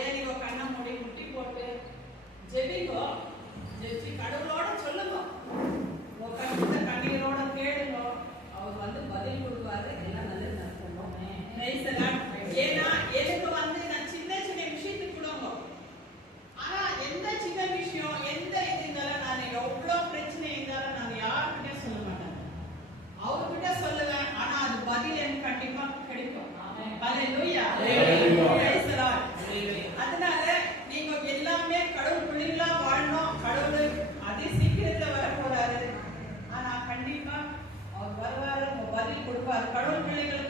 அதே நீங்க கண்ணை மூடி முட்டி போட்டு ஜெபிங்கோ. ஜெபிச்சு கடவுளோட சொல்லுங்க, உங்க கண்ணீரோட கேளுங்க. அவர் வந்து பதில் கொடுப்பாரு. எல்லாம் நல்லது நடக்கணும். ஏன்னா எனக்கு நான் சின்ன சின்ன விஷயத்துக்கு கொடுங்க. ஆனா எந்த சின்ன விஷயம் எந்த இது இருந்தாலும் நான் எவ்வளவு பிரச்சனை இருந்தாலும் நான் யாருக்கிட்ட சொல்ல மாட்டேன், அவர்கிட்ட சொல்லுவேன். ஆனா அது பதில் எனக்கு கண்டிப்பா கிடைக்கும். ஹல்லேலூயா. அதனால நீங்க எல்லாமே கடவுள் பிள்ளைங்களா வாழணும். கடவுள் அதே சீக்கிரத்துல வரப்போறாரு. ஆனா கண்டிப்பா அவர் வருவாரு, பதில் கொடுப்பாரு. கடவுள் பிள்ளைகளுக்கு